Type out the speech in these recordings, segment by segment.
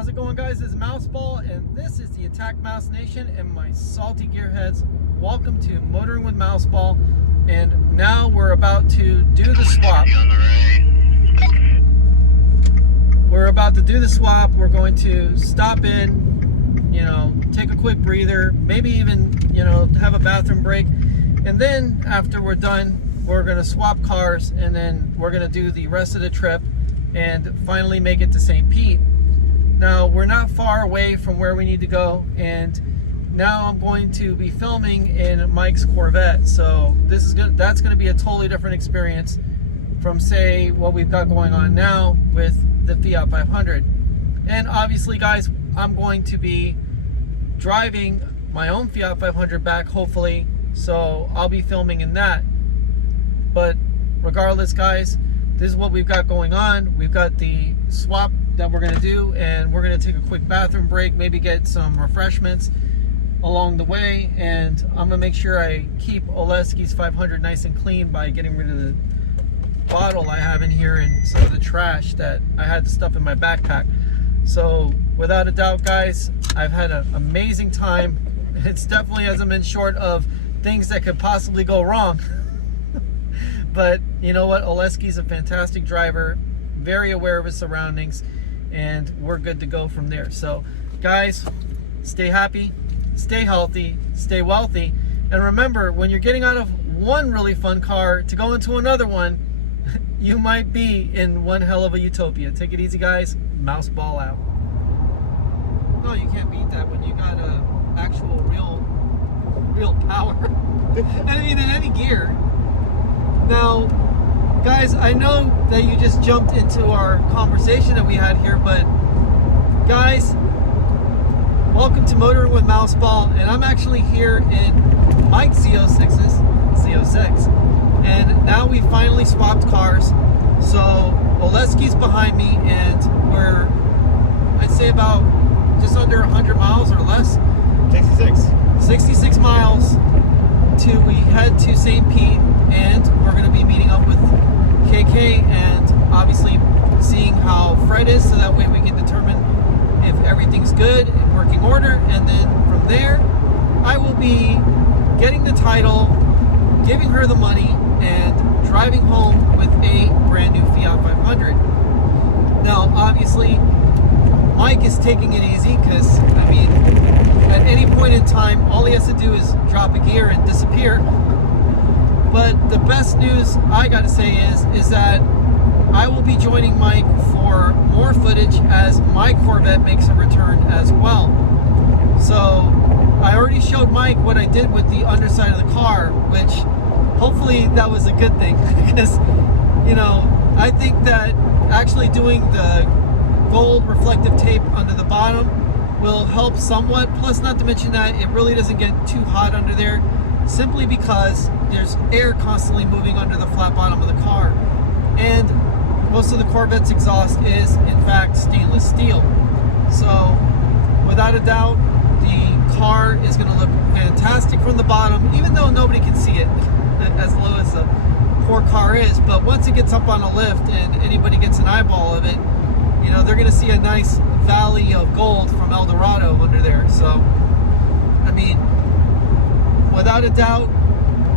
How's it going, guys? This is Mouseball, and this is the AttackMouse Nation and my salty gearheads. Welcome to Motoring with Mouseball, and now we're about to do the swap. We're going to stop in, take a quick breather, maybe even, have a bathroom break, and then after we're done, we're going to swap cars, and then we're going to do the rest of the trip and finally make it to St. Pete. Now, we're not far away from where we need to go, and now I'm going to be filming in Mike's Corvette. So that's going to be a totally different experience from, say, what we've got going on now with the Fiat 500. And obviously, guys, I'm going to be driving my own Fiat 500 back, hopefully, so I'll be filming in that. But regardless, guys, this is what we've got going on. We've got the swap that we're going to do, and we're going to take a quick bathroom break, maybe get some refreshments along the way, and I'm going to make sure I keep Oleksii's 500 nice and clean by getting rid of the bottle I have in here and some of the trash that I had to stuff in my backpack. So without a doubt, guys, I've had an amazing time. It's definitely hasn't been short of things that could possibly go wrong. But you know what? Oleksii a fantastic driver, very aware of his surroundings, and we're good to go from there. So guys, stay happy, stay healthy, stay wealthy, and remember, when you're getting out of one really fun car to go into another one, you might be in one hell of a utopia. Take it easy, guys. Mouseball out. No, you can't beat that when you got actual real power. I mean, in any gear. Now, guys, I know that you just jumped into our conversation that we had here, but guys, welcome to Motoring with Mouseball, and I'm actually here in Mike's Z06's Z06, and now we finally swapped cars. So Oleksii's behind me, and we're, I'd say, about just under 100 miles or less. 66 miles till we head to St. Pete, and we're going to be meeting up with KK and obviously seeing how Fred is, so that way we can determine if everything's good in working order, and then from there I will be getting the title, giving her the money, and driving home with a brand new Fiat 500. Now obviously Mike is taking it easy because, I mean, at any point in time all he has to do is drop a gear and disappear. But the best news I gotta say is that I will be joining Mike for more footage as my Corvette makes a return as well. So I already showed Mike what I did with the underside of the car, which hopefully that was a good thing, because I think that actually doing the gold reflective tape under the bottom will help somewhat, plus not to mention that it really doesn't get too hot under there, simply because there's air constantly moving under the flat bottom of the car, and most of the Corvette's exhaust is in fact stainless steel. So without a doubt, the car is going to look fantastic from the bottom, even though nobody can see it as low as the poor car is. But once it gets up on a lift and anybody gets an eyeball of it, they're going to see a nice valley of gold from El Dorado under there. So I mean, without a doubt,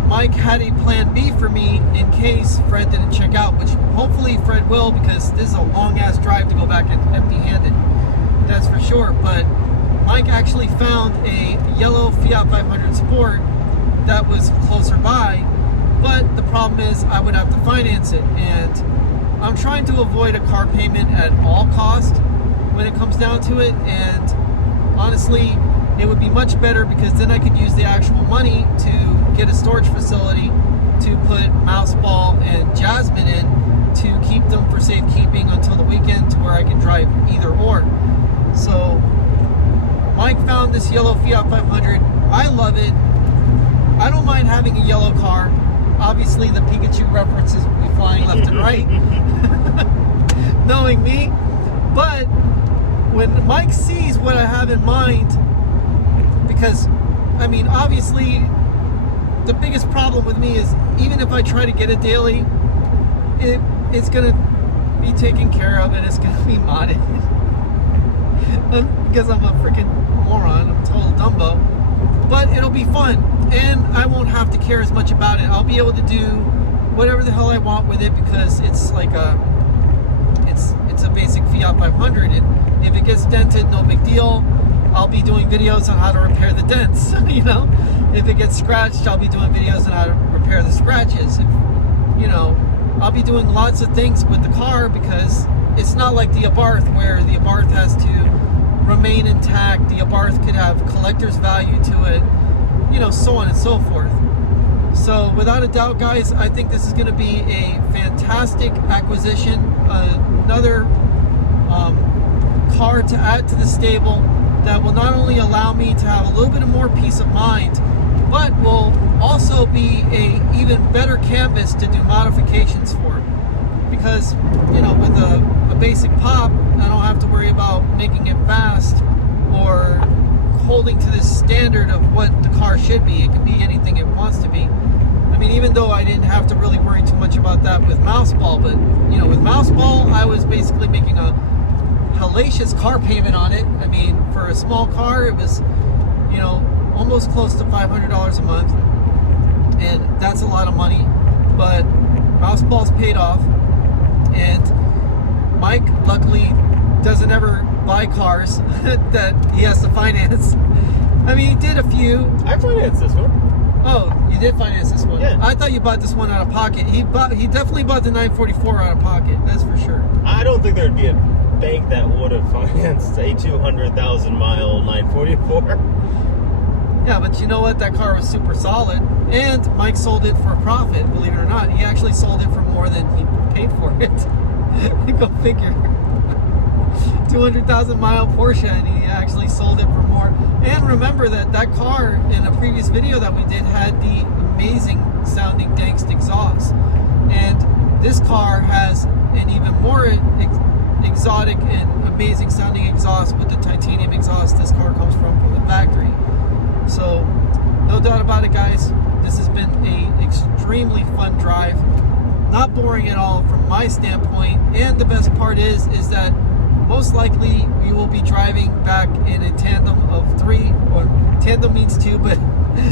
Mike had a plan B for me in case Fred didn't check out, which hopefully Fred will, because this is a long-ass drive to go back empty-handed. That's for sure. But Mike actually found a yellow Fiat 500 Sport that was closer by, but the problem is I would have to finance it, and I'm trying to avoid a car payment at all cost when it comes down to it. And honestly, it would be much better, because then I could use the actual money to get a storage facility to put Mouseball and Jasmine in, to keep them for safekeeping until the weekend, to where I can drive either or. So Mike found this yellow Fiat 500. I love it. I don't mind having a yellow car. Obviously the Pikachu references will be flying left and right, knowing me. But when Mike sees what I have in mind, because, I mean, obviously the biggest problem with me is, even if I try to get it daily, it's going to be taken care of, and it's going to be modded. because I'm a freaking moron. I'm a total Dumbo. But it'll be fun, and I won't have to care as much about it. I'll be able to do whatever the hell I want with it because it's like it's a basic Fiat 500. And if it gets dented, no big deal. I'll be doing videos on how to repair the dents. You know, if it gets scratched, I'll be doing videos on how to repair the scratches. If, you know, I'll be doing lots of things with the car because it's not like the Abarth where the Abarth has to remain intact. The Abarth could have collector's value to it, you know, so on and so forth. So without a doubt, guys, I think this is going to be a fantastic acquisition. Another car to add to the stable that will not only allow me to have a little bit of more peace of mind, but will also be a even better canvas to do modifications for. Because, you know, with a basic pop, I don't have to worry about making it fast or holding to this standard of what the car should be. It can be anything it wants to be. I mean, even though I didn't have to really worry too much about that with Mouseball, but, you know, with Mouseball, I was basically making a hellacious car payment on it. I mean, for a small car, it was, you know, almost close to $500 a month, and that's a lot of money. But Mouseball's paid off, and Mike luckily doesn't ever buy cars that he has to finance. I mean, he did a few. I financed this one. Oh, you did finance this one? Yeah. I thought you bought this one out of pocket. He definitely bought the 944 out of pocket. That's for sure. I don't think there'd be a bank that would have financed a 200,000 mile 944. Yeah, but you know what? That car was super solid, and Mike sold it for a profit. Believe it or not, he actually sold it for more than he paid for it. Go figure. 200,000 mile Porsche, and he actually sold it for more. And remember that car in a previous video that we did had the amazing sounding Dankst exhaust, and this car has an even more exotic and amazing sounding exhaust with the titanium exhaust this car comes from the factory. So no doubt about it, guys, this has been a extremely fun drive, not boring at all from my standpoint. And the best part is that most likely we will be driving back in a tandem of 3, or tandem means 2, but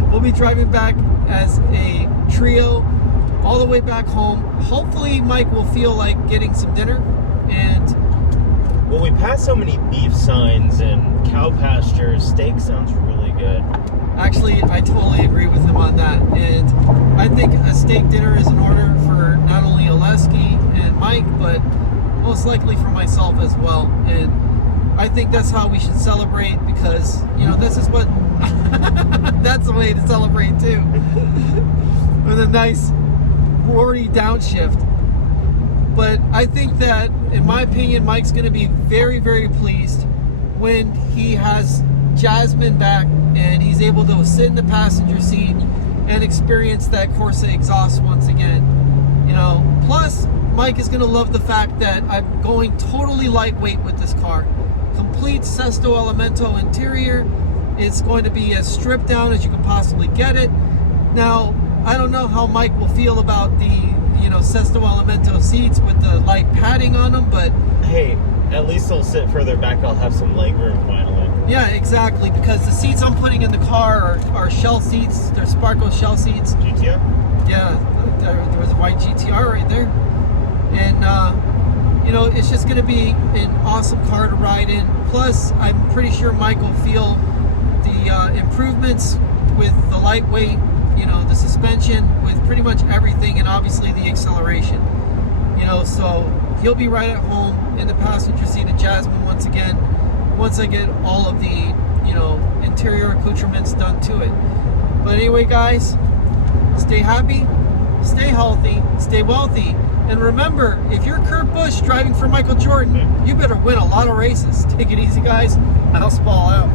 we'll be driving back as a trio all the way back home. Hopefully Mike will feel like getting some dinner. And well, we passed so many beef signs and cow pastures. Steak sounds really good. Actually, I totally agree with him on that. And I think a steak dinner is in order for not only Oleksii and Mike, but most likely for myself as well. And I think that's how we should celebrate, because, you know, this is what that's the way to celebrate too. With a nice roary downshift. But I think that, in my opinion, Mike's going to be very, very pleased when he has Jasmine back and he's able to sit in the passenger seat and experience that Corsa exhaust once again. You know, plus Mike is going to love the fact that I'm going totally lightweight with this car. Complete Sesto Elemento interior. It's going to be as stripped down as you can possibly get it. Now, I don't know how Mike will feel about the, you know, Sesto Elemento seats with the light padding on them, but hey, at least they'll sit further back. I'll have some leg room finally. Yeah, exactly, because the seats I'm putting in the car are shell seats. They're Sparco shell seats. GTR? Yeah, there was a white GTR right there. And, you know, it's just going to be an awesome car to ride in. Plus, I'm pretty sure Mike will feel the improvements with the lightweight, you know, the suspension, with pretty much everything, and obviously the acceleration. You know, so he'll be right at home in the passenger seat of Jasmine once again, once I get all of the, you know, interior accoutrements done to it. But anyway, guys, stay happy, stay healthy, stay wealthy, and remember, if you're Kurt Busch driving for Michael Jordan, you better win a lot of races. Take it easy, guys. Mouseball out.